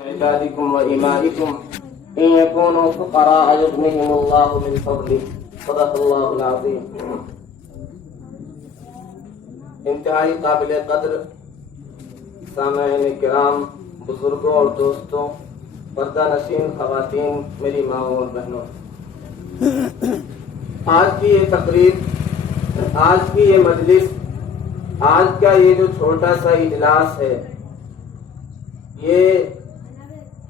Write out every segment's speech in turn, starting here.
عبادكم وإمائكم إن يكونوا فقراء يغنيهم الله من فضله صدق الله العظيم. انتہائی قابل قدر سامعین کرام، بزرگوں اور دوستوں، پردہ نشین خواتین، میری ماؤں اور بہنوں، آج کی یہ تقریب، آج کی یہ مجلس، آج کا یہ جو چھوٹا سا اجلاس ہے، یہ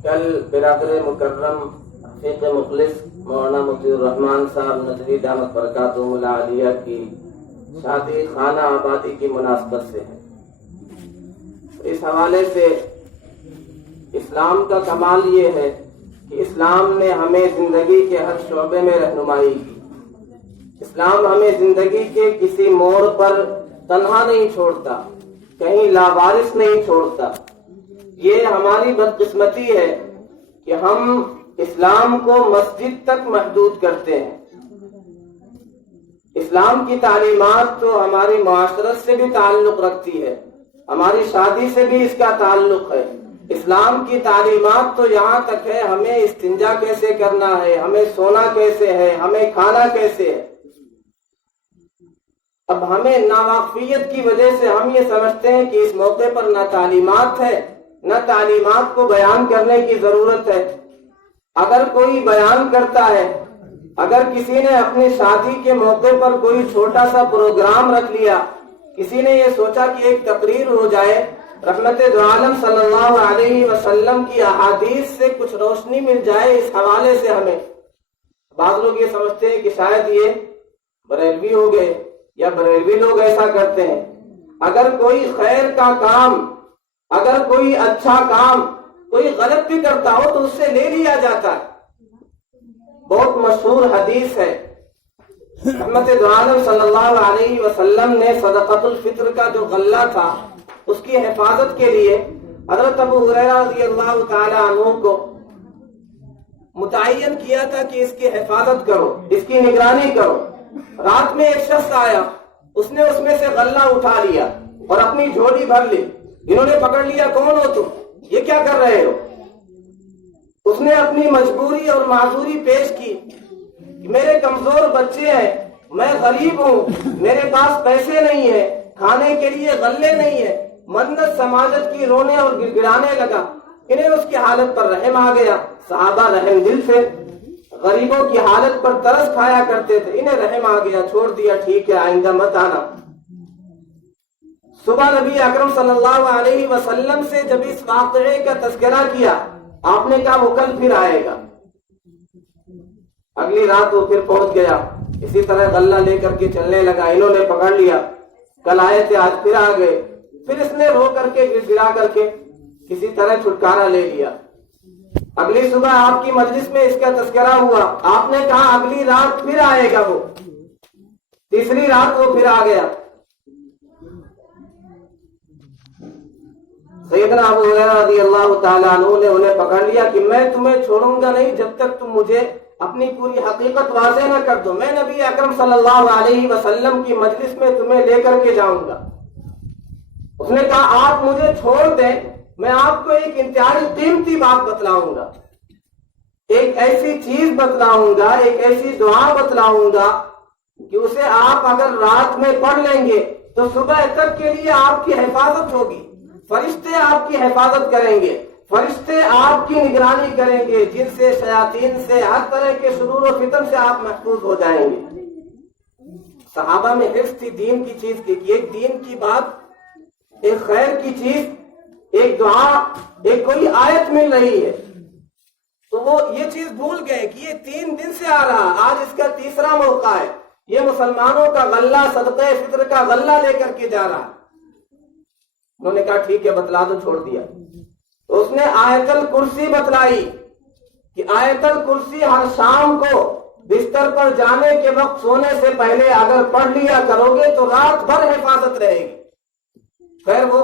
کل برادر مکرم حقیق مخلص مولانا مطیع الرحمان صاحب نجوی دامت برکاتہم العالیہ کی شادی خانہ آبادی کی مناسبت سے ہے. اس حوالے سے اسلام کا کمال یہ ہے کہ اسلام نے ہمیں زندگی کے ہر شعبے میں رہنمائی کی. اسلام ہمیں زندگی کے کسی موڑ پر تنہا نہیں چھوڑتا، کہیں لاوارث نہیں چھوڑتا. یہ ہماری بدقسمتی ہے کہ ہم اسلام کو مسجد تک محدود کرتے ہیں. اسلام کی تعلیمات تو ہماری معاشرت سے بھی تعلق رکھتی ہے، ہماری شادی سے بھی اس کا تعلق ہے. اسلام کی تعلیمات تو یہاں تک ہے ہمیں استنجا کیسے کرنا ہے، ہمیں سونا کیسے ہے، ہمیں کھانا کیسے ہے. اب ہمیں ناواقفیت کی وجہ سے ہم یہ سمجھتے ہیں کہ اس موقع پر نہ تعلیمات ہے، نہ تعلیمات کو بیان کرنے کی ضرورت ہے. اگر کوئی بیان کرتا ہے، اگر کسی نے اپنی شادی کے موقع پر کوئی چھوٹا سا پروگرام رکھ لیا، کسی نے یہ سوچا کہ ایک تقریر ہو جائے، رحمت دو عالم صلی اللہ علیہ وسلم کی احادیث سے کچھ روشنی مل جائے، اس حوالے سے ہمیں بعض لوگ یہ سمجھتے ہیں کہ شاید یہ بریلوی ہو گئے یا بریلوی لوگ ایسا کرتے ہیں. اگر کوئی خیر کا کام، اگر کوئی اچھا کام کوئی غلط بھی کرتا ہو تو اس سے لے لیا جاتا ہے. بہت مشہور حدیث ہے، رحمت دو عالم صلی اللہ علیہ وسلم نے صدقۃ الفطر کا جو غلہ تھا اس کی حفاظت کے لیے حضرت ابو ہریرہ رضی اللہ تعالی عنہ کو متعین کیا تھا کہ اس کی حفاظت کرو، اس کی نگرانی کرو. رات میں ایک شخص آیا، اس نے اس میں سے غلہ اٹھا لیا اور اپنی جھولی بھر لی. انہوں نے پکڑ لیا، کون ہو تم، یہ کیا کر رہے ہو؟ اس نے اپنی مجبوری اور معذوری پیش کی کہ میرے کمزور بچے ہیں، میں غریب ہوں، میرے پاس پیسے نہیں ہیں، کھانے کے لیے غلے نہیں ہیں. منت سماجت کی رونے اور گڑگڑانے لگا. انہیں اس کی حالت پر رحم آ گیا. صحابہ رحم دل تھے، غریبوں کی حالت پر ترس کھایا کرتے تھے. انہیں رحم آ گیا، چھوڑ دیا، ٹھیک ہے آئندہ مت آنا. صبح نبی اکرم صلی اللہ علیہ وسلم سے جب اس واقعے کا تذکرہ کیا، آپ نے کہا وہ کل پھر آئے گا. اگلی رات وہ پھر پہنچ گیا، اسی طرح غلہ لے کر کے چلنے لگا. انہوں نے پکڑ لیا، کل آئے تھے آج پھر آ گئے. پھر اس نے رو کر کے گڑگڑا کر کے کسی طرح چھٹکارا لے لیا. اگلی صبح آپ کی مجلس میں اس کا تذکرہ ہوا، آپ نے کہا اگلی رات پھر آئے گا وہ. تیسری رات وہ پھر آ گیا. سیدنا ابو ہریرہ رضی اللہ تعالیٰ عنہ نے انہیں پکڑ لیا کہ میں تمہیں چھوڑوں گا نہیں جب تک تم مجھے اپنی پوری حقیقت واضح نہ کر دو. میں نبی اکرم صلی اللہ علیہ وسلم کی مجلس میں تمہیں لے کر کے جاؤں گا. اس نے کہا آپ مجھے چھوڑ دیں، میں آپ کو ایک انتہائی قیمتی بات بتلاؤں گا، ایک ایسی چیز بتلاؤں گا، ایک ایسی دعا بتلاؤں گا کہ اسے آپ اگر رات میں پڑھ لیں گے تو صبح تک کے لیے آپ کی حفاظت ہوگی. فرشتے آپ کی حفاظت کریں گے، فرشتے آپ کی نگرانی کریں گے، جن سے، شیاطین سے، ہر طرح کے شرور و فتن سے آپ محفوظ ہو جائیں گے. صحابہ میں حرص تھی دین کی چیز کی، کہ ایک دین کی بات، ایک خیر کی چیز، ایک دعا، ایک کوئی آیت مل رہی ہے. تو وہ یہ چیز بھول گئے کہ یہ 3 دن سے آ رہا، آج اس کا تیسرا موقع ہے. یہ مسلمانوں کا غلہ، صدقہ فطر کا غلہ لے کر کے جا رہا. انہوں نے کہا ٹھیک ہے بتلا دو، چھوڑ دیا. تو اس نے آیت الکرسی بتلائی کہ آیت الکرسی ہر شام کو بستر پر جانے کے وقت سونے سے پہلے اگر پڑھ لیا کرو گے تو رات بھر حفاظت رہے گی. خیر وہ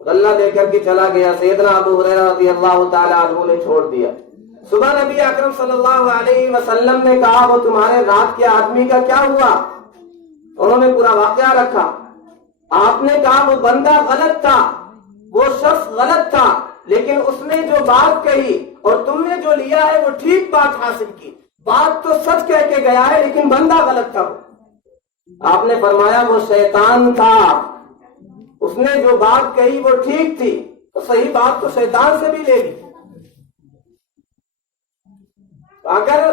غلہ لے کر کے چلا گیا. سیدنا ابو ہریرہ رضی اللہ تعالی عنہ نے چھوڑ دیا. صبح نبی اکرم صلی اللہ علیہ وسلم نے کہا وہ تمہارے رات کے آدمی کا کیا ہوا؟ انہوں نے پورا واقعہ رکھا. آپ نے کہا وہ بندہ غلط تھا، وہ شخص غلط تھا، لیکن اس نے جو بات کہی اور تم نے جو لیا ہے وہ ٹھیک بات حاصل کی. بات تو سچ کہہ کے گیا ہے لیکن بندہ غلط تھا. آپ نے فرمایا وہ شیطان تھا. اس نے جو بات کہی وہ ٹھیک تھی تو صحیح بات تو شیطان سے بھی لے لی. اگر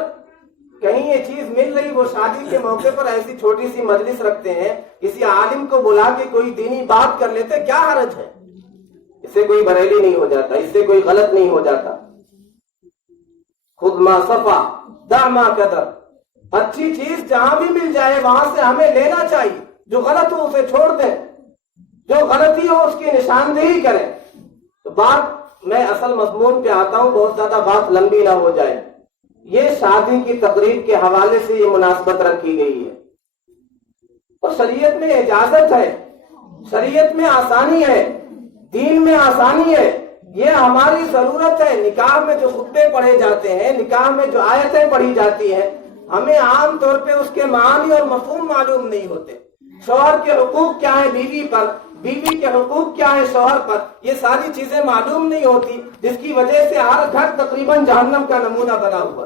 کہیں یہ چیز مل رہی، وہ شادی کے موقع پر ایسی چھوٹی سی مجلس رکھتے ہیں، کسی عالم کو بلا کے کوئی دینی بات کر لیتے، کیا حرج ہے؟ اس سے کوئی بریلی نہیں ہو جاتا، اس سے کوئی غلط نہیں ہو جاتا. خود ما صفا دع ما قدر. اچھی چیز جہاں بھی مل جائے وہاں سے ہمیں لینا چاہیے. جو غلط ہو اسے چھوڑ دیں، جو غلطی ہو اس کی نشاندہی کریں. تو بات میں اصل مضمون پہ آتا ہوں، بہت زیادہ بات لمبی نہ ہو جائے. یہ شادی کی تقریب کے حوالے سے یہ مناسبت رکھی گئی ہے اور شریعت میں اجازت ہے، شریعت میں آسانی ہے، دین میں آسانی ہے. یہ ہماری ضرورت ہے. نکاح میں جو خطبے پڑھے جاتے ہیں، نکاح میں جو آیتیں پڑھی جاتی ہیں، ہمیں عام طور پہ اس کے معانی اور مفہوم معلوم نہیں ہوتے. شوہر کے حقوق کیا ہے بیوی پر، بیوی کے حقوق کیا ہے شوہر پر، یہ ساری چیزیں معلوم نہیں ہوتی، جس کی وجہ سے ہر گھر تقریباً جہنم کا نمونہ بنا ہوا.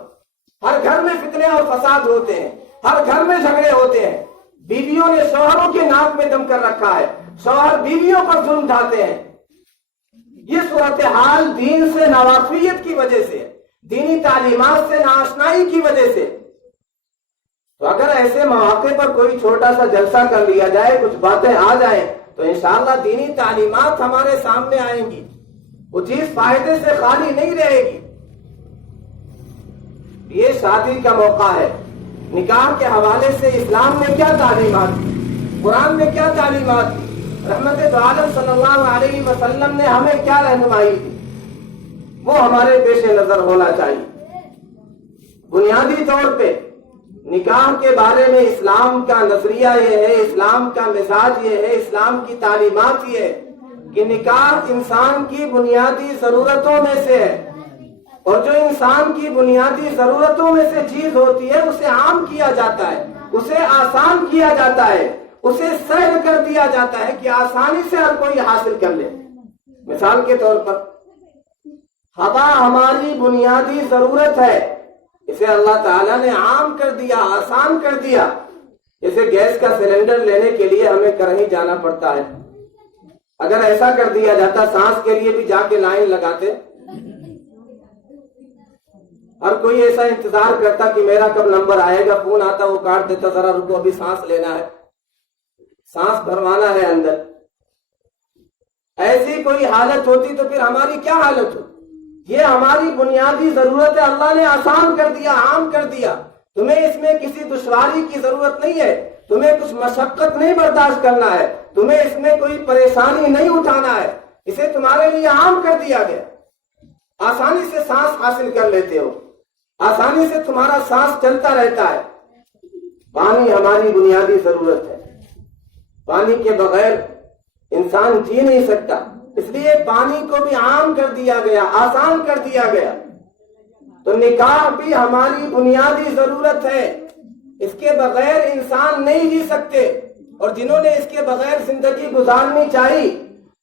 ہر گھر میں فتنے اور فساد ہوتے ہیں، ہر گھر میں جھگڑے ہوتے ہیں. بیویوں نے شوہروں کے ناک میں دم کر رکھا ہے، شوہر بیویوں پر ظلم ڈھاتے ہیں. یہ صورتحال دین سے ناواقفیت کی وجہ سے، دینی تعلیمات سے ناآشنائی کی وجہ سے. تو اگر ایسے مواقع پر کوئی چھوٹا سا جلسہ کر لیا جائے، کچھ باتیں آ جائیں، تو انشاءاللہ دینی تعلیمات ہمارے سامنے آئیں گی. وہ چیز فائدے سے خالی نہیں رہے گی. یہ شادی کا موقع ہے. نکاح کے حوالے سے اسلام نے کیا تعلیمات دی، قرآن میں کیا تعلیمات دی، رحمت دو عالم صلی اللہ علیہ وسلم نے ہمیں کیا رہنمائی دی، وہ ہمارے پیش نظر ہونا چاہیے. بنیادی طور پہ نکاح کے بارے میں اسلام کا نظریہ یہ ہے، اسلام کا مزاج یہ ہے، اسلام کی تعلیمات یہ ہے کہ نکاح انسان کی بنیادی ضرورتوں میں سے ہے، اور جو انسان کی بنیادی ضرورتوں میں سے چیز ہوتی ہے اسے عام کیا جاتا ہے، اسے آسان کیا جاتا ہے، اسے سہل کر دیا جاتا ہے کہ آسانی سے ہر کوئی حاصل کر لے. مثال کے طور پر ہوا ہماری بنیادی ضرورت ہے، اسے اللہ تعالیٰ نے عام کر دیا، آسان کر دیا. جیسے گیس کا سلنڈر لینے کے لیے ہمیں کہیں جانا پڑتا ہے. اگر ایسا کر دیا جاتا، سانس کے لیے بھی جا کے لائن لگاتے، ہر کوئی ایسا انتظار کرتا کہ میرا کب نمبر آئے گا، فون آتا وہ کاٹ دیتا، ذرا رکو ابھی سانس لینا ہے، سانس بھروانا ہے اندر. ایسی کوئی حالت ہوتی تو پھر ہماری کیا حالت ہوتی؟ یہ ہماری بنیادی ضرورت ہے، اللہ نے آسان کر دیا، عام کر دیا. تمہیں اس میں کسی دشواری کی ضرورت نہیں ہے، تمہیں کچھ مشقت نہیں برداشت کرنا ہے، تمہیں اس میں کوئی پریشانی نہیں اٹھانا ہے، اسے تمہارے لیے عام کر دیا گیا. آسانی سے سانس حاصل کر لیتے ہو، آسانی سے تمہارا سانس چلتا رہتا ہے. پانی ہماری بنیادی ضرورت ہے، پانی کے بغیر انسان جی نہیں سکتا، اس لیے پانی کو بھی عام کر دیا گیا، آسان کر دیا گیا. تو نکاح بھی ہماری بنیادی ضرورت ہے، اس کے بغیر انسان نہیں جی سکتے. اور جنہوں نے اس کے بغیر زندگی گزارنی چاہی،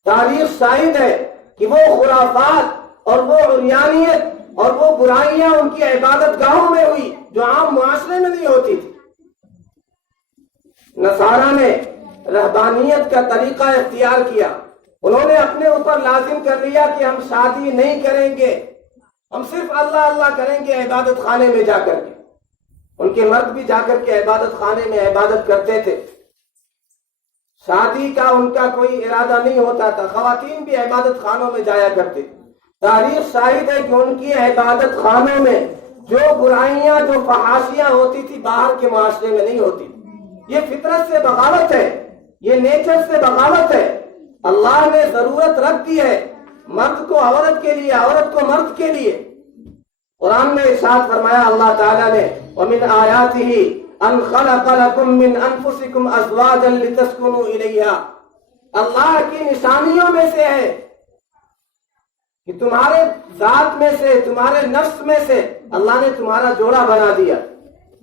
تاریخ شاہد ہے کہ وہ خرافات اور وہ عریانیت اور وہ برائیاں ان کی عبادت گاہوں میں ہوئی جو عام معاشرے میں نہیں ہوتی تھی. نصارہ نے رہبانیت کا طریقہ اختیار کیا، انہوں نے اپنے اوپر لازم کر لیا کہ ہم شادی نہیں کریں گے، ہم صرف اللہ اللہ کریں گے عبادت خانے میں جا کر کے. ان کے مرد بھی جا کر کے عبادت خانے میں عبادت کرتے تھے، شادی کا ان کا کوئی ارادہ نہیں ہوتا تھا. خواتین بھی عبادت خانوں میں جایا کرتے. تاریخ شاہد ہے کہ ان کی عبادت خانوں میں جو برائیاں، جو فحاشیاں ہوتی تھی باہر کے معاشرے میں نہیں ہوتی. یہ فطرت سے بغاوت ہے، یہ نیچر سے بغاوت ہے. اللہ نے ضرورت رکھ دی ہے مرد کو عورت کے لیے، عورت کو مرد کے لیے. قرآن میں ارشاد فرمایا اللہ تعالیٰ نے وَمِنْ آيَاتِهِ أَنْ خَلَقَ لَكُم مِّنْ أَنفُسِكُمْ أَزْوَاجًا لِتَسْكُنُوا إِلَيْهَا. اللہ کی نشانیوں میں سے ہے کہ تمہارے ذات میں سے، تمہارے نفس میں سے اللہ نے تمہارا جوڑا بنا دیا.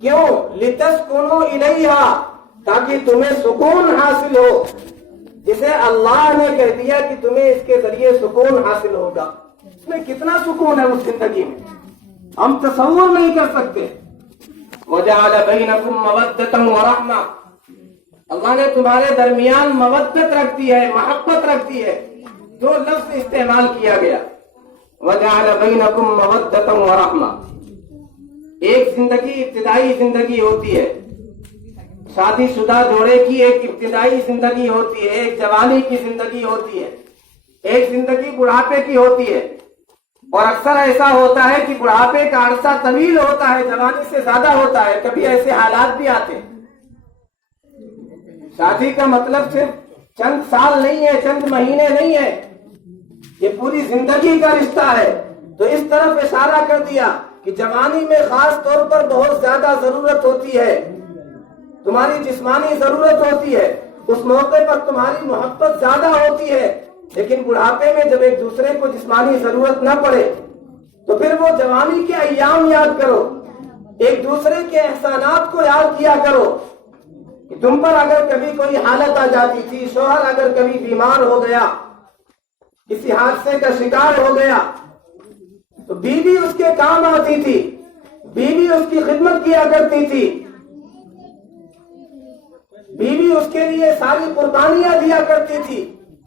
کیوں؟ لِتَسْكُنُوا إِلَيْهَا، تاکہ تمہیں سکون حاصل ہو. جسے اللہ نے کہہ دیا کہ تمہیں اس کے ذریعے سکون حاصل ہوگا. اس میں کتنا سکون ہے اس زندگی میں، ہم تصور نہیں کر سکتے۔ وجعل بینکم مودۃ ورحمہ، اللہ نے تمہارے درمیان مودت رکھ دی ہے، محبت رکھ دی ہے، دو لفظ استعمال کیا گیا، وجعل بینکم مودۃ ورحمہ۔ ایک زندگی ابتدائی زندگی ہوتی ہے، شادی شدہ جوڑے کی ایک ابتدائی زندگی ہوتی ہے، ایک جوانی کی زندگی ہوتی ہے، ایک زندگی بڑھاپے کی ہوتی ہے، اور اکثر ایسا ہوتا ہے کہ بڑھاپے کا عرصہ طویل ہوتا ہے، جوانی سے زیادہ ہوتا ہے، کبھی ایسے حالات بھی آتے ہیں۔ شادی کا مطلب صرف چند سال نہیں ہے، چند مہینے نہیں ہے، یہ پوری زندگی کا رشتہ ہے۔ تو اس طرف اشارہ کر دیا کہ جوانی میں خاص طور پر بہت زیادہ ضرورت ہوتی ہے، تمہاری جسمانی ضرورت ہوتی ہے، اس موقع پر تمہاری محبت زیادہ ہوتی ہے، لیکن بڑھاپے میں جب ایک دوسرے کو جسمانی ضرورت نہ پڑے تو پھر وہ جوانی کے ایام یاد کرو، ایک دوسرے کے احسانات کو یاد کیا کرو کہ تم پر اگر کبھی کوئی حالت آ جاتی تھی، شوہر اگر کبھی بیمار ہو گیا، کسی حادثے کا شکار ہو گیا، تو بیوی اس کے کام آتی تھی، بیوی اس کی خدمت کیا کرتی تھی، بیوی اس کے لیے ساری قربانیاں دیا کرتی تھی،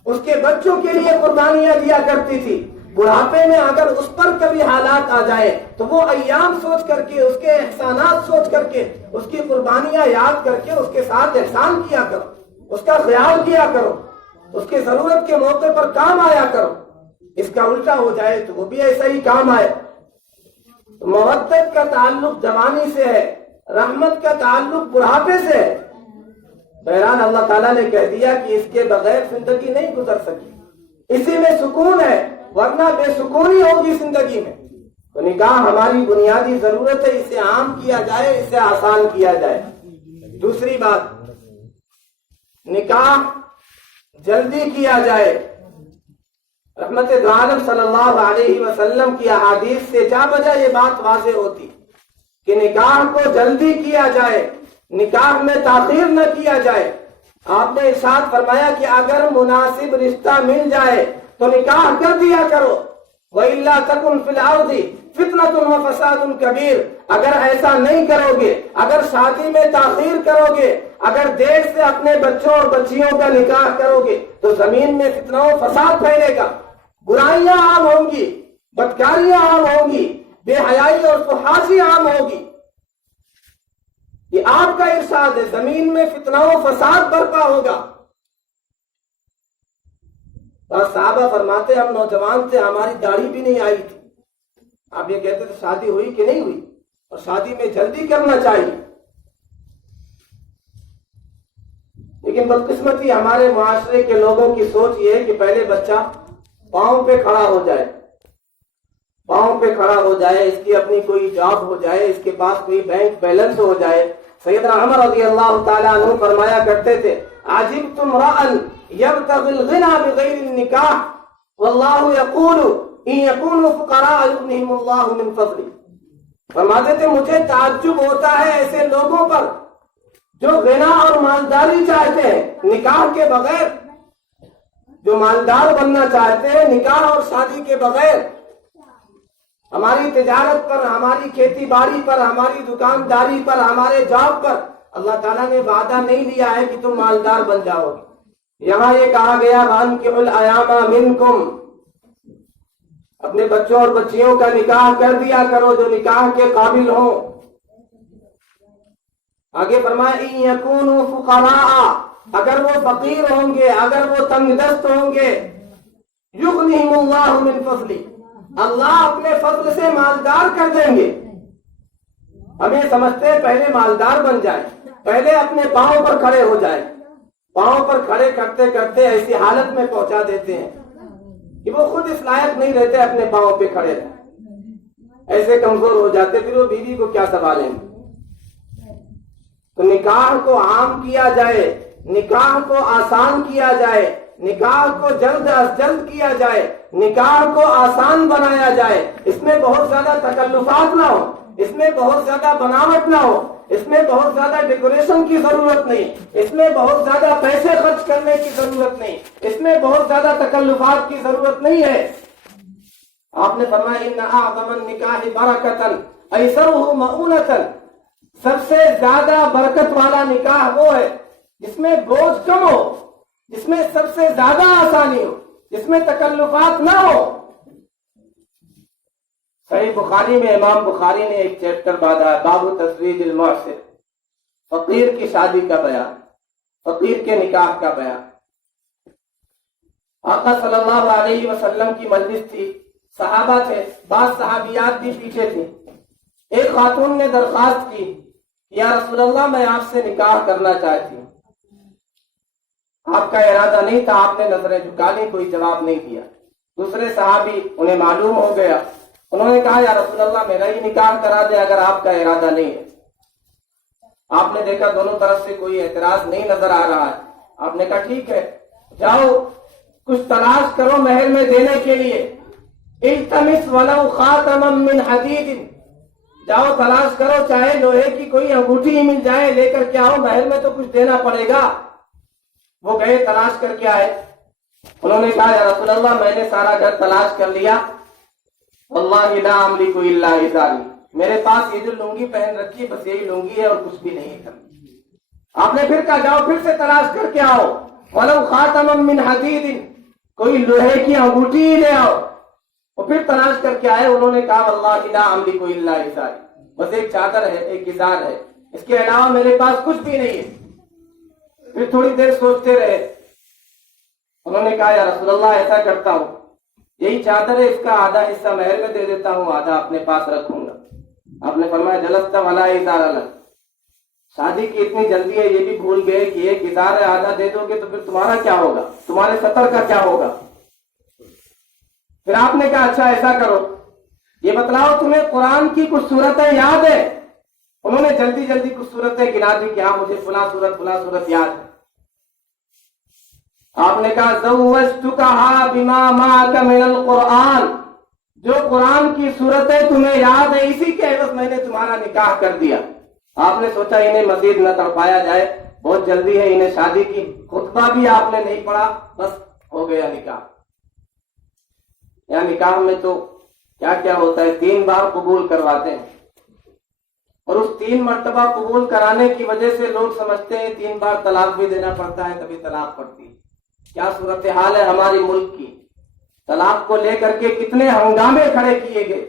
اس کے بچوں کے لیے قربانیاں دیا کرتی تھی۔ بڑھاپے میں اگر اس پر کبھی حالات آ جائے تو وہ ایام سوچ کر کے، اس کے احسانات سوچ کر کے، اس کی قربانیاں یاد کر کے اس کے ساتھ احسان کیا کرو، اس کا خیال کیا کرو، اس کے ضرورت کے موقع پر کام آیا کرو۔ اس کا الٹا ہو جائے تو وہ بھی ایسا ہی کام آئے۔ مودت کا تعلق جوانی سے ہے، رحمت کا تعلق بڑھاپے سے ہے۔ بہرحال اللہ تعالیٰ نے کہہ دیا کہ اس کے بغیر زندگی نہیں گزر سکی، اسی میں سکون ہے، ورنہ بے سکونی ہوگی زندگی میں۔ تو نکاح ہماری بنیادی ضرورت ہے، اسے عام کیا جائے، اسے آسان کیا جائے۔ دوسری بات، نکاح جلدی کیا جائے۔ رحمت دو عالم صلی اللہ علیہ وسلم کی احادیث سے جا بجا یہ بات واضح ہوتی کہ نکاح کو جلدی کیا جائے، نکاح میں تاخیر نہ کیا جائے۔ آپ نے ارشاد فرمایا کہ اگر مناسب رشتہ مل جائے تو نکاح کر دیا کرو، وَإِلَّا تَكُنْ فِي الْأَرْضِ فِتْنَةٌ وَفَسَادٌ كَبِيرٌ۔ اگر ایسا نہیں کرو گے، اگر شادی میں تاخیر کرو گے، اگر دیر سے اپنے بچوں اور بچیوں کا نکاح کرو گے تو زمین میں فتنہ و فساد پھیلے گا، برائیاں عام ہوں گی، بدکاریاں عام ہوں گی، بے حیائی اور فحاشی عام ہوگی۔ یہ آپ کا ارشاد ہے، زمین میں فتنہ و فساد برپا ہوگا۔ اور صحابہ فرماتے ہم نوجوان تھے، ہماری داڑھی بھی نہیں آئی تھی، آپ یہ کہتے تھے شادی ہوئی کہ نہیں ہوئی، اور شادی میں جلدی کرنا چاہیے۔ لیکن بدقسمتی ہمارے معاشرے کے لوگوں کی سوچ یہ ہے کہ پہلے بچہ پاؤں پہ کھڑا ہو جائے، پاؤں پہ کھڑا ہو جائے، اس کی اپنی کوئی جاب ہو جائے، اس کے پاس کوئی بینک بیلنس ہو جائے۔ سیدنا عمر رضی اللہ تعالیٰ عنہ فرمایا کرتے تھے، عجبتم رأن یبتغی الغنى بغیر النکاح واللہ یقول ان یکونوا فقراء یغنیہم اللہ من فضلہ۔ فرماتے تھے مجھے تعجب ہوتا ہے ایسے لوگوں پر جو غنا اور مالداری چاہتے ہیں نکاح کے بغیر، جو مالدار بننا چاہتے ہیں نکاح اور شادی کے بغیر۔ ہماری تجارت پر، ہماری کھیتی باڑی پر، ہماری دکانداری پر، ہمارے جاب پر اللہ تعالیٰ نے وعدہ نہیں لیا ہے کہ تم مالدار بن جاؤ گے۔ یہاں یہ کہا گیا وَأَنكِحُوا الْأَيَامَ مِنكُمْ، اپنے بچوں اور بچیوں کا نکاح کر دیا کرو جو نکاح کے قابل ہوں۔ آگے فرمایا إِن يَكُونُوا فُقَرَاءَ، اگر وہ فقیر ہوں گے، اگر وہ تنگ دست ہوں گے، يُغْنِهِمُ اللَّهُ مِن فَضْلِهِ، اللہ اپنے فضل سے مالدار کر دیں گے۔ ہم یہ سمجھتے ہیں پہلے مالدار بن جائے، پہلے اپنے پاؤں پر کھڑے ہو جائے، پاؤں پر کھڑے کرتے کرتے ایسی حالت میں پہنچا دیتے ہیں کہ وہ خود اس لائق نہیں رہتے اپنے پاؤں پہ کھڑے رہے، ایسے کمزور ہو جاتے، پھر وہ بیوی کو کیا سنبھالیں گے۔ تو نکاح کو عام کیا جائے، نکاح کو آسان کیا جائے، نکاح کو جلد از جلد کیا جائے، نکاح کو آسان بنایا جائے، اس میں بہت زیادہ تکلفات نہ ہو، اس میں بہت زیادہ بناوٹ نہ ہو، اس میں بہت زیادہ ڈیکوریشن کی ضرورت نہیں، اس میں بہت زیادہ پیسے خرچ کرنے کی ضرورت نہیں، اس میں بہت زیادہ تکلفات کی ضرورت نہیں ہے۔ آپ نے فرمایا ان اعظم النکاح برکتن ایسرہ مؤونۃ، سب سے زیادہ برکت والا نکاح وہ ہے جس میں بوجھ کم ہو، جس میں سب سے زیادہ آسانی ہو، جس میں تکلفات نہ ہو۔ صحیح بخاری میں امام بخاری نے ایک چیپٹر باندھا ہے، باب تزویج المعسر، فقیر کی شادی کا بیان، فقیر کے نکاح کا بیان۔ آقا صلی اللہ علیہ وسلم کی مجلس تھی، صحابہ تھے، بعض صحابیات بھی پیچھے تھے۔ ایک خاتون نے درخواست کی، یا رسول اللہ میں آپ سے نکاح کرنا چاہتی ہوں۔ آپ کا ارادہ نہیں تھا، آپ نے نظریں جھکا لی، کوئی جواب نہیں دیا۔ دوسرے صحابی انہیں معلوم ہو گیا، انہوں نے کہا یا رسول اللہ میرا ہی نکاح کرا دے اگر آپ کا ارادہ نہیں ہے۔ آپ نے دیکھا دونوں طرف سے کوئی اعتراض نہیں نظر آ رہا ہے، آپ نے کہا ٹھیک ہے، جاؤ کچھ تلاش کرو محل میں دینے کے لیے، التمس ولو خاتما من حدید، جاؤ تلاش کرو چاہے لوہے کی کوئی انگوٹھی ہی مل جائے، لے کر کے آؤ، محل میں تو کچھ دینا پڑے گا۔ وہ گئے تلاش کر کے آئے، انہوں نے کہا یا رسول اللہ میں نے سارا گھر تلاش کر لیا، واللہ لا املک الا ازاری، میرے پاس یہ جو لنگی پہن رکھی بس یہی لنگی ہے اور کچھ بھی نہیں ہے۔ آپ نے پھر کہا جاؤ پھر سے تلاش کر کے آؤ، ولو خاتما من حدید، کوئی لوہے کی انگوٹھی ہی لے آؤ۔ اور پھر تلاش کر کے آئے، انہوں نے کہا واللہ لا املک الا ازاری، بس ایک چادر ہے، ایک ازار ہے، اس کے علاوہ میرے پاس کچھ بھی نہیں ہے۔ پھر تھوڑی دیر سوچتے رہے، انہوں نے کہا یا رسول اللہ ایسا کرتا ہوں، یہی چادر ہے، اس کا آدھا حصہ مہر میں دے دیتا ہوں، آدھا اپنے پاس رکھوں گا۔ آپ نے فرمایا جلست ولا ازار لک، شادی کی اتنی جلدی ہے یہ بھی بھول گئے کہ ایک ازار ہے، آدھا دے دو گے تو پھر تمہارا کیا ہوگا، تمہارے سطر کا کیا ہوگا۔ پھر آپ نے کہا اچھا ایسا کرو، یہ بتلاؤ تمہیں قرآن کی کچھ صورتیں یاد ہے؟ انہوں نے جلدی جلدی کچھ صورتیں گنا دی کہ ہاں مجھے فلاں صورت یاد ہے۔ آپ نے کہا زوجتکھا بما معک من القرآن، جو قرآن کی صورتیں تمہیں یاد ہیں اسی کے عوض میں نے تمہارا نکاح کر دیا۔ آپ نے سوچا انہیں مزید نہ تڑپایا جائے، بہت جلدی ہے انہیں شادی کی، خطبہ بھی آپ نے نہیں پڑھا، بس ہو گیا نکاح۔ یا نکاح میں تو کیا کیا ہوتا ہے، 3 بار قبول کرواتے ہیں، اور اس 3 مرتبہ قبول کرانے کی وجہ سے لوگ سمجھتے ہیں 3 بار طلاق بھی دینا پڑتا ہے تبھی طلاق پڑتی ہے۔ کیا صورتحال ہے ہماری ملک کی، طلاق کو لے کر کے کتنے ہنگامے کھڑے کیے گئے،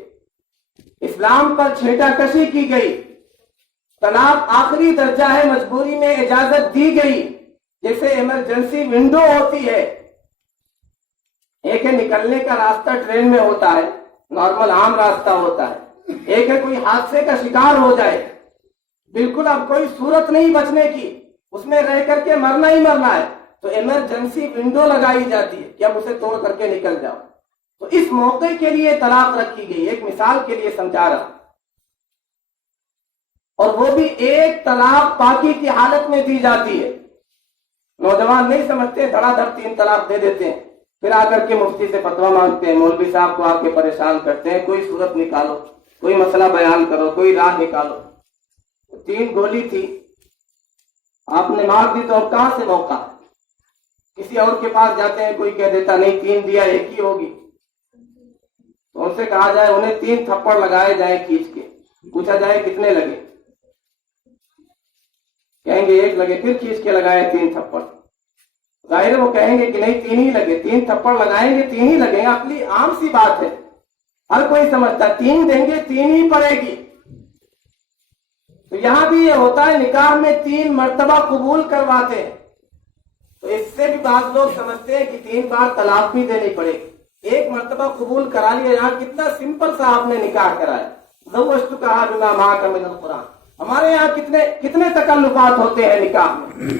اسلام پر چھیٹا کشی کی گئی، طلاق آخری درجہ ہے، مجبوری میں اجازت دی گئی، جیسے ایمرجنسی ونڈو ہوتی ہے۔ ایک ہے نکلنے کا راستہ ٹرین میں ہوتا ہے، نارمل عام راستہ ہوتا ہے، ایک ہے کوئی حادثے کا شکار ہو جائے، بالکل اب کوئی صورت نہیں بچنے کی، اس میں رہ کر کے مرنا ہی مرنا ہے، تو ایمرجنسی ونڈو لگائی جاتی ہے کہ اب اسے توڑ کر کے نکل جاؤ۔ تو اس موقع کے لیے طلاق رکھی گئی، ایک مثال کے لیے سمجھا رہا، اور وہ بھی ایک طلاق پاکی کی حالت میں دی جاتی ہے۔ نوجوان نہیں سمجھتے، دھڑا دھڑ 3 طلاق دے دیتے ہیں، پھر آ کر کے مفتی سے فتویٰ مانگتے ہیں، مولوی صاحب کو آ کے پریشان کرتے ہیں، کوئی صورت نکالو، کوئی مسئلہ بیان کرو، کوئی راہ نکالو۔ 3 گولی تھی، آپ نے مار دی تو اب کہاں سے موقع؟ کسی اور کے پاس جاتے ہیں، کوئی کہہ دیتا نہیں 3 دیا 1 ہی ہوگی، تو ان سے کہا جائے انہیں 3 تھپڑ لگائے جائیں کھینچ کے، پوچھا جائے کتنے لگے، کہیں گے 1 لگے، پھر کھینچ کے لگائے 3 تھپڑ، ظاہر وہ کہیں گے کہ نہیں 3 ہی لگے، 3 تھپڑ لگائیں گے 3 ہی لگیں گے، عقلی عام سی بات ہے، ہر کوئی سمجھتا 3 دیں گے 3 ہی پڑے گی۔ تو یہاں بھی یہ ہوتا ہے، نکاح میں 3 مرتبہ قبول کرواتے ہیں، تو اس سے بھی بعض لوگ سمجھتے ہیں کہ 3 بار طلاق بھی دینی پڑے گی، 1 مرتبہ قبول کرا لیا، یہاں کتنا سمپل سا آپ نے نکاح کرایا، زوجتکھا بما معک من القرآن۔ ہمارے یہاں کتنے تکلفات ہوتے ہیں نکاح میں،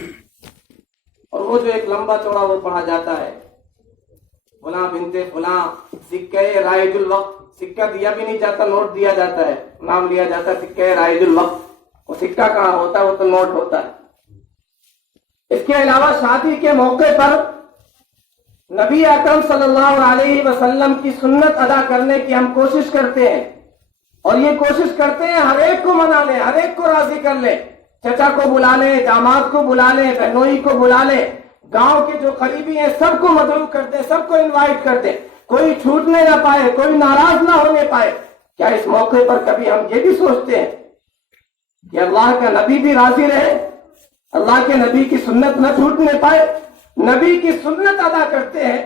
اور وہ جو ایک لمبا چوڑا وہ پڑھا جاتا ہے، فلاں بنت فلاں، سکہ رائج الوقت، سکہ دیا بھی نہیں جاتا، نوٹ دیا جاتا ہے، نام لیا جاتا ہے سکہ رائج الوقت، وہ سکہ کہاں ہوتا ہے، وہ تو نوٹ ہوتا ہے۔ اس کے علاوہ شادی کے موقع پر نبی اکرم صلی اللہ علیہ وسلم کی سنت ادا کرنے کی ہم کوشش کرتے ہیں، اور یہ کوشش کرتے ہیں ہر ایک کو منا لیں، ہر ایک کو راضی کر لیں، چچا کو بلا لیں، داماد کو بلا لیں، بہنوئی کو بلا لیں، گاؤں کے جو قریبی ہیں سب کو مدعو کر دیں، سب کو انوائٹ کر دیں، کوئی چھوٹنے نہ پائے، کوئی ناراض نہ ہونے پائے۔ کیا اس موقع پر کبھی ہم یہ بھی سوچتے ہیں کہ اللہ کا نبی بھی راضی رہے، اللہ کے نبی کی سنت نہ چھوٹنے پائے؟ نبی کی سنت ادا کرتے ہیں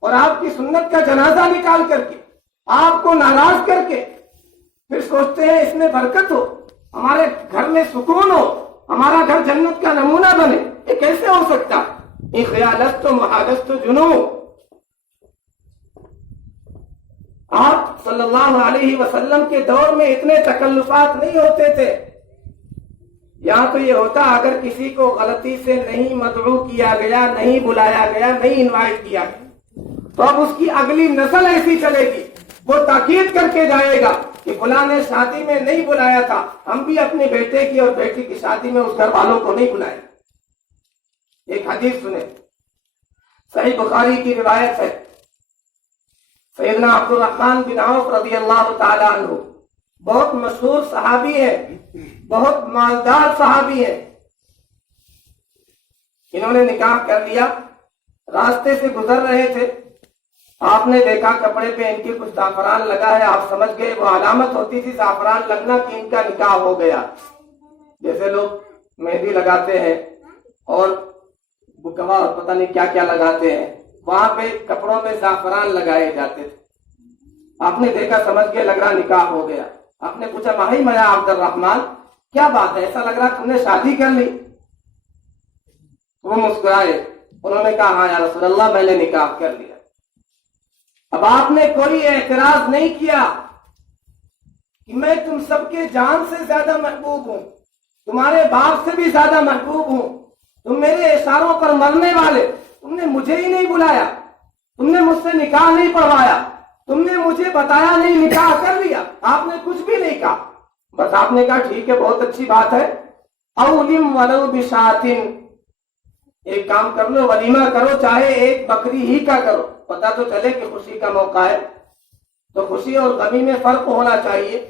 اور آپ کی سنت کا جنازہ نکال کر کے، آپ کو ناراض کر کے پھر سوچتے ہیں اس میں برکت ہو، ہمارے گھر میں سکون ہو، ہمارا گھر جنت کا نمونہ بنے۔ یہ کیسے ہو سکتا؟ یہ خیالست و محادثت و جنون۔ آپ صلی اللہ علیہ وسلم کے دور میں اتنے تکلفات نہیں ہوتے تھے۔ یہاں تو یہ ہوتا اگر کسی کو غلطی سے نہیں مدعو کیا گیا، نہیں بلایا گیا، نہیں انوائٹ کیا گیا، تو اب اس کی اگلی نسل ایسی چلے گی، وہ تاکید کر کے جائے گا کہ فلاں نے شادی میں نہیں بلایا تھا، ہم بھی اپنے بیٹے کی اور بیٹی کی شادی میں اس گھر والوں کو نہیں بلائے۔ ایک حدیث سنیں، صحیح بخاری کی روایت ہے، سیدنا عبد الرحمن بن عوف رضی اللہ تعالی عنہ بہت مشہور صحابی ہے، بہت مالدار صحابی ہے۔ انہوں نے نکاح کر لیا، راستے سے گزر رہے تھے، آپ نے دیکھا کپڑے پہ ان کے کچھ زعفران لگا ہے، آپ سمجھ گئے وہ علامت ہوتی تھی زعفران لگنا کہ ان کا نکاح ہو گیا۔ جیسے لوگ مہندی لگاتے ہیں اور بکوا اور پتہ نہیں کیا کیا لگاتے ہیں، وہاں پہ کپڑوں میں زعفران لگائے جاتے تھے۔ آپ نے دیکھا، سمجھ گئے لگ رہا نکاح ہو گیا۔ آپ نے پوچھا ماہی میاں عبد الرحمن کیا بات ہے، ایسا لگ رہا تم نے شادی کر لی؟ وہ مسکرائے، انہوں نے کہا ہاں یا رسول اللہ میں نے نکاح کر لیا۔ اب آپ نے کوئی اعتراض نہیں کیا کہ میں تم سب کے جان سے زیادہ محبوب ہوں، تمہارے باپ سے بھی زیادہ محبوب ہوں، تم میرے اشاروں پر مرنے والے، تم نے مجھے ہی نہیں بلایا، تم نے مجھ سے نکاح نہیں پڑھوایا، تم نے مجھے بتایا نہیں، نکاح کر لیا۔ آپ نے کچھ بھی نہیں کہا، بس آپ نے کہا ٹھیک ہے بہت اچھی بات ہے، اولم ولو بشاتن، ایک کام کر لو، ولیمہ کرو، چاہے ایک بکری ہی کا کرو، پتہ تو چلے کہ خوشی کا موقع ہے، تو خوشی اور غمی میں فرق ہونا چاہیے۔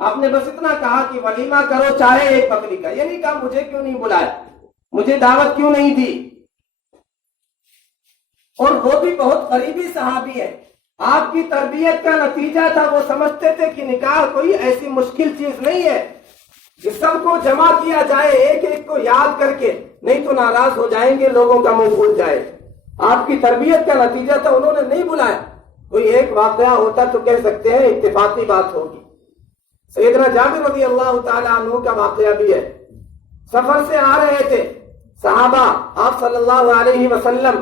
آپ نے بس اتنا کہا کہ ولیمہ کرو چاہے ایک بکری کا، یہ نہیں کہا مجھے کیوں نہیں بلایا، مجھے دعوت کیوں نہیں دی۔ اور وہ بھی بہت قریبی صحابی ہے، آپ کی تربیت کا نتیجہ تھا، وہ سمجھتے تھے کہ نکاح کوئی ایسی مشکل چیز نہیں ہے کہ سب کو جمع کیا جائے ایک ایک کو یاد کر کے، نہیں تو ناراض ہو جائیں گے، لوگوں کا منہ پھول جائے۔ آپ کی تربیت کا نتیجہ تھا، انہوں نے نہیں بلایا۔ کوئی ایک واقعہ ہوتا تو کہہ سکتے ہیں اتفاقی بات ہوگی۔ سیدنا جابر رضی اللہ تعالی عنہ کا واقعہ بھی ہے، سفر سے آ رہے تھے صحابہ، آپ صلی اللہ علیہ وسلم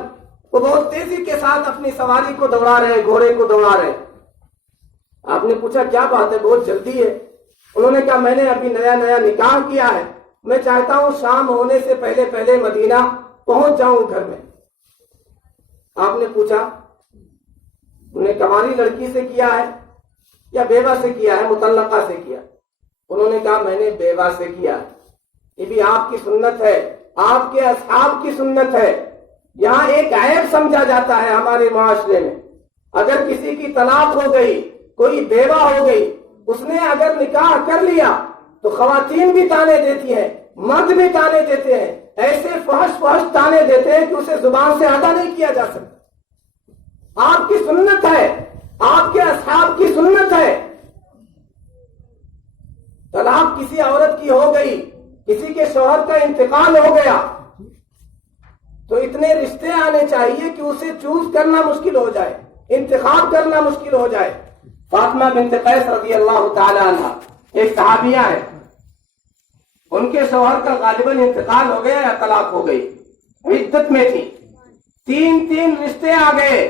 وہ بہت تیزی کے ساتھ اپنی سواری کو دوڑا رہے، گھوڑے کو دوڑا رہے۔ آپ نے پوچھا کیا بات ہے، بہت جلدی ہے؟ انہوں نے کہا میں نے ابھی نیا نیا نکاح کیا ہے، میں چاہتا ہوں شام ہونے سے پہلے پہلے مدینہ پہنچ جاؤں گھر میں۔ آپ نے پوچھا انہوں نے کماری لڑکی سے کیا ہے یا بیوہ سے کیا ہے، مطلقہ سے کیا؟ انہوں نے کہا میں نے بیوہ سے کیا ہے۔ یہ بھی آپ کی سنت ہے، آپ کے اصحاب کی سنت ہے۔ یہاں ایک عیب سمجھا جاتا ہے ہمارے معاشرے میں، اگر کسی کی طلاق ہو گئی، کوئی بیوہ ہو گئی، اس نے اگر نکاح کر لیا تو خواتین بھی تانے دیتی ہیں، مرد بھی تانے دیتے ہیں، ایسے فحش تانے دیتے ہیں کہ اسے زبان سے ادا نہیں کیا جا سکتا۔ آپ کی سنت ہے، آپ کے اصحاب کی سنت ہے۔ طلاق کسی عورت کی ہو گئی، کسی کے شوہر کا انتقال ہو گیا، تو اتنے رشتے آنے چاہیے کہ اسے چوز کرنا مشکل ہو جائے، انتخاب کرنا مشکل ہو جائے۔ فاطمہ بنت قیس رضی اللہ تعالی عنہ ایک صحابیہ ہے، ان کے شوہر کا غالباً انتقال ہو گیا یا طلاق ہو گئی، عدت میں تھی، تین رشتے آ گئے،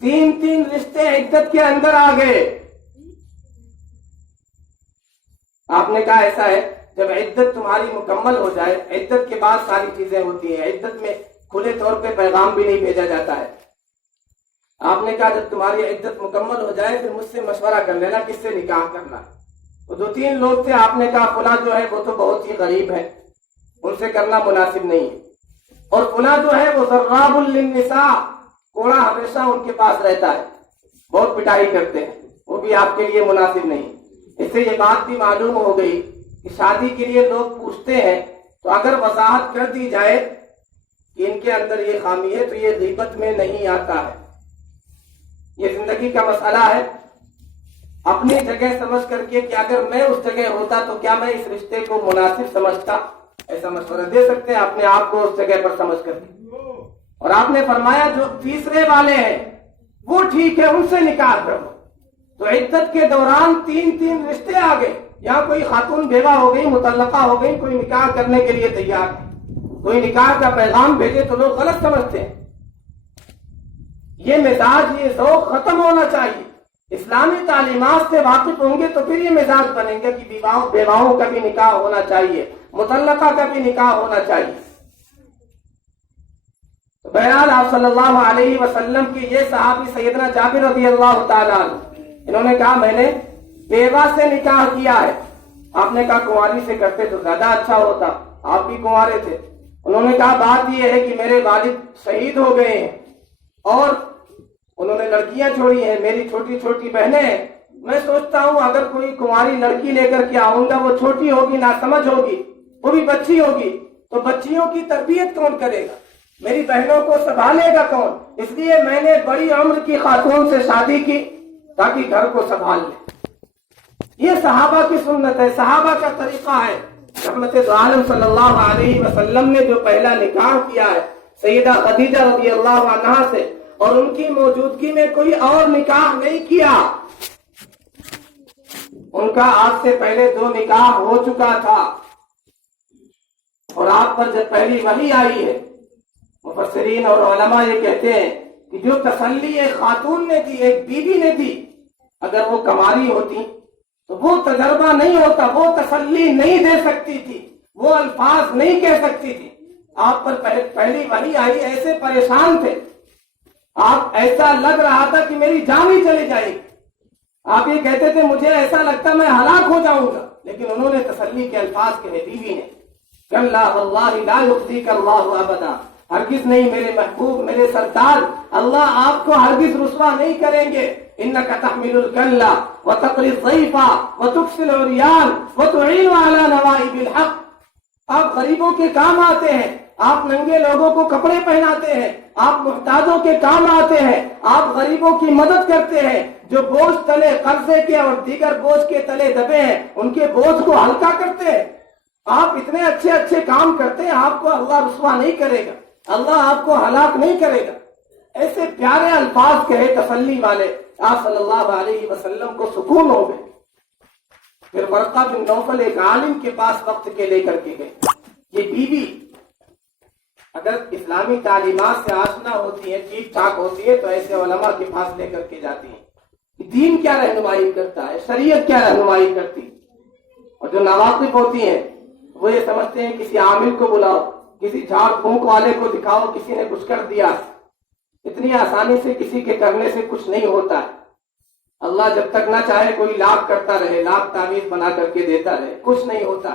تین رشتے عدت کے اندر آ گئے۔ آپ نے کہا ایسا ہے جب عدت تمہاری مکمل ہو جائے، عدت کے بعد ساری چیزیں ہوتی ہیں، عدت میں کھلے طور پہ پیغام بھی نہیں بھیجا جاتا ہے۔ آپ نے کہا جب تمہاری عدت مکمل ہو جائے پھر مجھ سے مشورہ کر لینا کس سے نکاح کرنا۔ وہ 2-3 لوگ تھے، آپ نے کہا فلاں جو ہے وہ تو بہت ہی غریب ہے، ان سے کرنا مناسب نہیں ہے، اور فلاں جو ہے وہ ضراب للنساء، کوڑا ہمیشہ ان کے پاس رہتا ہے، بہت پٹائی کرتے ہیں، وہ بھی آپ کے لیے مناسب نہیں۔ اس سے یہ بات بھی معلوم ہو گئی کہ شادی کے لیے لوگ پوچھتے ہیں تو اگر وضاحت کر دی جائے کہ ان کے اندر یہ خامی ہے تو یہ غیبت میں نہیں آتا ہے۔ یہ زندگی کا مسئلہ ہے. اپنی جگہ سمجھ کر کے کہ اگر میں اس جگہ ہوتا تو کیا میں اس رشتے کو مناسب سمجھتا, ایسا مشورہ دے سکتے ہیں اپنے آپ کو اس جگہ پر سمجھ کر کے. اور آپ نے فرمایا جو تیسرے والے ہیں وہ ٹھیک ہے, ان سے نکاح کرو. تو عدت کے دوران 3 رشتے آ گئے. یہاں کوئی خاتون بیوہ ہو گئی, مطلقہ ہو گئی, کوئی نکاح کرنے کے لیے تیار ہے, کوئی نکاح کا پیغام بھیجے تو لوگ غلط سمجھتے ہیں. یہ مزاج, یہ ذوق ختم ہونا چاہیے. اسلامی تعلیمات سے واقف ہوں گے تو پھر یہ مزاج بنیں گے کہ بیواؤں کا بھی نکاح ہونا چاہیے, مطلقہ کا بھی نکاح ہونا چاہیے. بہرحال آپ صلی اللہ علیہ وسلم کی یہ صحابی سیدنا جابر رضی اللہ تعالیٰ عنہ, انہوں نے کہا میں نے بیوہ سے نکاح کیا ہے. آپ نے کہا کنواری سے کرتے تو زیادہ اچھا ہوتا, آپ بھی کنوارے تھے. انہوں نے کہا بات یہ ہے کہ میرے والد شہید ہو گئے ہیں اور انہوں نے لڑکیاں چھوڑی ہیں, میری چھوٹی چھوٹی بہنیں ہیں. میں سوچتا ہوں اگر کوئی کنواری لڑکی لے کر کے آؤں گا, وہ چھوٹی ہوگی, ناسمجھ ہوگی, وہ بھی بچی ہوگی, تو بچیوں کی تربیت کون کرے گا, میری بہنوں کو سنبھالے گا کون؟ اس لیے میں نے بڑی عمر کی خاتون سے شادی کی تاکہ گھر کو سنبھال لے. یہ صحابہ کی سنت ہے, صحابہ کا طریقہ ہے. رحمت عالم صلی اللہ علیہ وسلم نے جو پہلا نکاح کیا ہے سیدہ خدیجہ رضی اللہ عنہا سے, اور ان کی موجودگی میں کوئی اور نکاح نہیں کیا. ان کا آج سے پہلے 2 نکاح ہو چکا تھا, اور آپ پر جب پہلی وحی آئی ہے, مفسرین اور علماء یہ کہتے ہیں کہ جو تسلی ایک خاتون نے دی, ایک بیوی نے دی, اگر وہ کماری ہوتی تو وہ تجربہ نہیں ہوتا, وہ تسلی نہیں دے سکتی تھی, وہ الفاظ نہیں کہہ سکتی تھی. آپ پر پہلی وحی آئی, ایسے پریشان تھے آپ, ایسا لگ رہا تھا کہ میری جان ہی چلی جائے گی. آپ یہ کہتے تھے مجھے ایسا لگتا میں ہلاک ہو جاؤں گا, لیکن انہوں نے تسلی کے الفاظ کہے بیوی نے, کلا واللہ لا یخزیک اللہ ابدا, ہرگز نہیں میرے محبوب, میرے سردار, اللہ آپ کو ہرگز رسوا نہیں کریں گے. انک تحمل الکلہ وتقری الضیف وتکسل العریان وتعین علی نوائب الحق. آپ غریبوں کے کام آتے ہیں, آپ ننگے لوگوں کو کپڑے پہناتے ہیں, آپ محتاجوں کے کام آتے ہیں, آپ غریبوں کی مدد کرتے ہیں, جو بوجھ تلے قرضے کے اور دیگر بوجھ کے تلے دبے ہیں ان کے بوجھ کو ہلکا کرتے ہیں. آپ اتنے اچھے اچھے کام کرتے ہیں, آپ کو اللہ رسوا نہیں کرے گا, اللہ آپ کو ہلاک نہیں کرے گا. ایسے پیارے الفاظ کہے تسلی والے, آپ صلی اللہ علیہ وسلم کو سکون ہو گئے. پھر ورقہ بن نوفل ایک عالم کے پاس وقت کے لے کر کے گئے. یہ بیوی اگر اسلامی تعلیمات سے آشنا ہوتی ہے, ٹھیک ٹھاک ہوتی ہے, تو ایسے علماء کے پاس لے کر کے جاتی ہیں. دین کیا رہنمائی کرتا ہے, شریعت کیا رہنمائی کرتی. اور جو ناواقف ہوتی ہیں وہ یہ سمجھتے ہیں کسی عامل کو بلاؤ, کسی جھاڑ پھونک والے کو دکھاؤ کسی نے کچھ کر دیا. اتنی آسانی سے کسی کے کرنے سے کچھ نہیں ہوتا ہے. اللہ جب تک نہ چاہے کوئی لاکھ کرتا رہے, لاکھ تعویذ بنا کر کے دیتا رہے, کچھ نہیں ہوتا.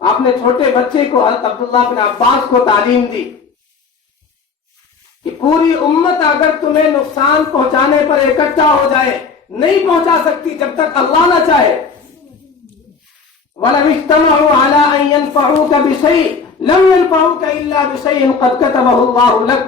آپ نے چھوٹے بچے کو حضرت عبداللہ بن عباس کو تعلیم دی کہ پوری امت اگر تمہیں نقصان پہنچانے پر اکٹھا ہو جائے نہیں پہنچا سکتی جب تک اللہ نہ چاہے. وَلَوِ اجْتَمَعُوا عَلَىٰ أَن يَنفَعُوكَ بِشَيْءٍ لَمْ يَنفَعُوكَ إِلَّا بِشَيْءٍ قَدْ كَتَبَهُ اللَّهُ لَكَ.